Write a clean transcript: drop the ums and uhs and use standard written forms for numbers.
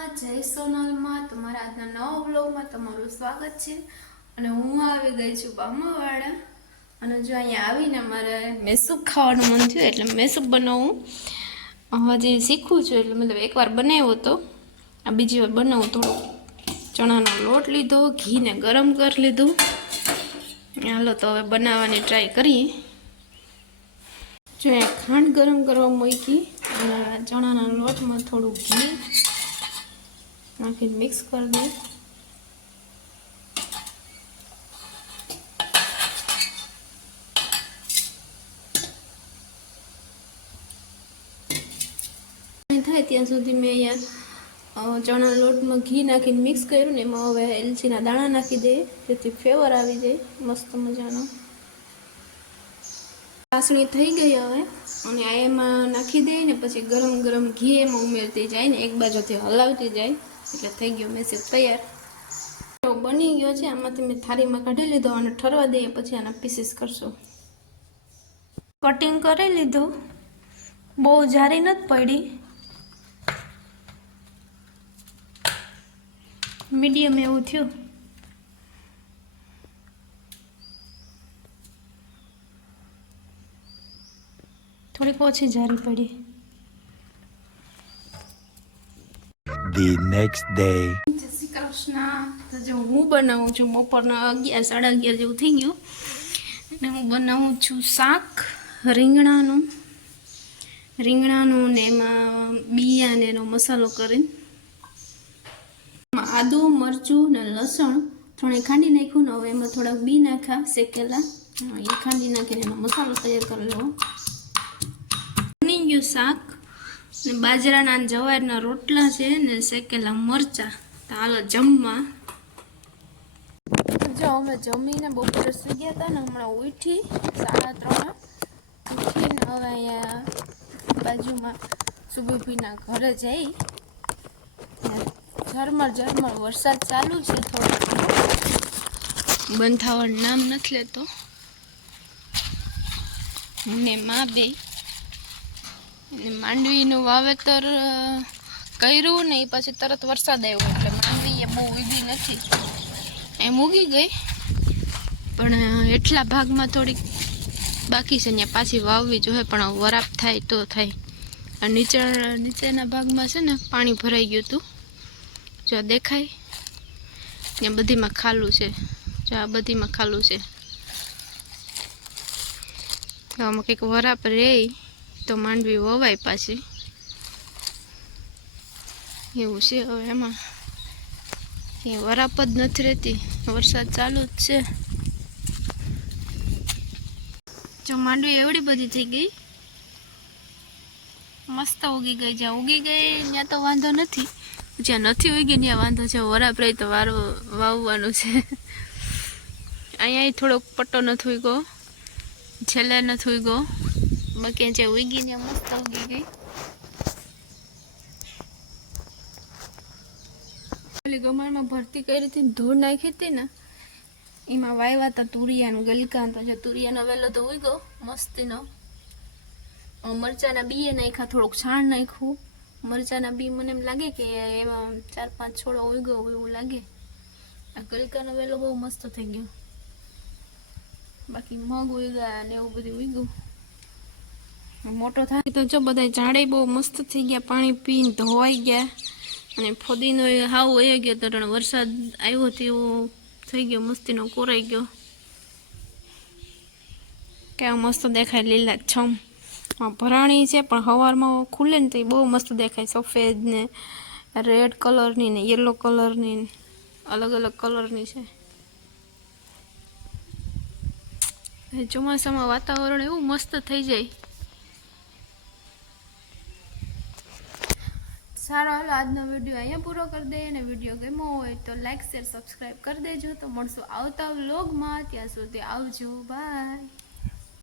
માં જય સોનલમાં તમારા આજના નવા વ્લોગમાં તમારું સ્વાગત છે। અને હું આવી ગઈ છું બામાવાડા અને જો અહીંયા આવીને મારે મેસૂબ ખાવાનું મન થયું એટલે મેસૂબ બનાવું હજી શીખું છું। એટલે મતલબ એકવાર બનાવ્યો તો આ બીજી વાર બનાવું। થોડો ચણાનો લોટ લીધો, ઘીને ગરમ કરી લીધું। હાલો તો હવે બનાવવાની ટ્રાય કરીએ। જો ખાંડ ગરમ કરવા મૂકી અને ચણાના લોટમાં થોડું ઘી નાખીને મિક્સ કરી દઈએ। થાય ત્યાં સુધી મેં અહીંયા ચણા લોટમાં ઘી નાખીને મિક્સ કર્યું ને એમાં હવે એલચીના દાણા નાખી દઈએ જેથી ફ્લેવર આવી જાય મસ્ત મજાનો। ચાસણી થઈ ગઈ હવે અને આ એમાં નાખી દઈએ ને પછી ગરમ ગરમ ઘી એમાં ઉમેરતી જાય ને એક બાજુથી હલાવતી જાય એટલે થઈ ગયો મેસૂબ તૈયાર। તો બની ગયો છે। આમાંથી મેં થાળીમાં કાઢી લીધો અને ઠરવા દઈએ પછી આના પીસીસ કરશું। કટિંગ કરી લીધો, બહુ જારી નથી પડી, મીડિયમ એવું થયું। થોડીક ઓછી જારી પડી। The next day. જય શ્રી કૃષ્ણ। તો જો હું બનાવું છું બપોરના 11 સાડા 11 જેવું થઈ ગયું અને હું બનાવું છું શાક રીંગણાનું ને એમાં બિયા ને એનો મસાલો કરીને આદુ મરચું ને લસણ થોડી ખાંડી નાખ્યું ને હવે એમાં થોડાક બી નાખ્યા શેકેલા એ ખાંડી નાખીને એનો મસાલો તૈયાર કરી લેવો। બની ગયું શાક ને બાજરાના જવારના રોટલા છે ને શેકેલા મરચા। તો હાલો જમવા। જો અમે જમીને બપોરે સુઈ ગયા હતા ને હમણાં ઉઠી 3:30 ઉઠીને હવે અહીંયા બાજુમાં સુબીભીના ઘરે જઈ ઝરમર વરસાદ ચાલુ છે। થોડો બંધ થવાનું નામ નથી લેતો ને માં બે અને માંડવીનું વાવેતર કર્યું ને એ પછી તરત વરસાદ આવ્યો એટલે માંડવી એ બહુ ઉગી નથી, એમ ઉગી ગઈ પણ એટલા ભાગમાં થોડીક બાકી છે ત્યાં પાછી વાવવી જોઈએ પણ વરાપ થાય તો થાય। અને નીચેના ભાગમાં છે ને પાણી ભરાઈ ગયું હતું જો દેખાય ત્યાં બધીમાં ખાલું છે, જો આ બધીમાં ખાલું છે। આમાં કંઈક વરાપ રહે તો માંડવી વવાય પાછી એવું છે। હવે એમાં એ વરાપ જ નથી રહેતી, વરસાદ ચાલુ જ છે। જો માંડવી એવડી બધી થઈ ગઈ, મસ્ત ઉગી ગઈ। જ્યાં ઉગી ગઈ ત્યાં તો વાંધો નથી, જ્યાં નથી ઉગી ત્યાં વાંધો છે। વરાપ રહી તો વારો વાવવાનું છે। અહીંયા થોડોક પટ્ટો નથી ઉગ્યો, છેલ્લે નથી ઉગ્યો, બાકી જ્યાં ઉગી ત્યાં મસ્ત ઉગી ગઈ। ઓલી ગમાણમાં ભરતી કરી હતી ધૂળ નાખી હતી ને એમાં વાવ્યા હતા તુરિયાનું ગલકા। તો જે તુરિયાનો વેલો તો ઉગ્યો મસ્તીનો। મરચાના બીએ નાખ્યા, થોડુંક છાણ નાખ્યું। મરચાના બી મને એમ લાગે કે એમાં 4-5 છોડો ઉગ્યો એવું લાગે। આ ગલકાનો વેલો બહુ મસ્ત થઈ ગયો, બાકી મગ ઉગ્યા ને એવું બધું ઉગ્યું। મોટો થાય તો જો બધા ઝાડે બહુ મસ્ત થઈ ગયા, પાણી પીને ધોવાઈ ગયા અને ફોદીનો હાવ વહી ગયો તો વરસાદ આવ્યો તેવો થઈ ગયો, મસ્તીનો કોરાઈ ગયો। કેવા મસ્ત દેખાય લીલા છમ। ભરાણી છે પણ સવારમાં ખુલે ને તો એ બહુ મસ્ત દેખાય, સફેદ ને રેડ કલરની ને યલો કલરની અલગ અલગ કલરની છે। ચોમાસામાં વાતાવરણ એવું મસ્ત થઈ જાય। સારો હાલો આજનો વિડીયો અહીંયા પૂરો કરી દઈએ અને વિડીયો ગમ્યો હોય તો લાઈક શેર સબસ્ક્રાઈબ કરી દેજો। તો મળશું આવતા વ્લોગમાં, ત્યાં સુધી આવજો, બાય।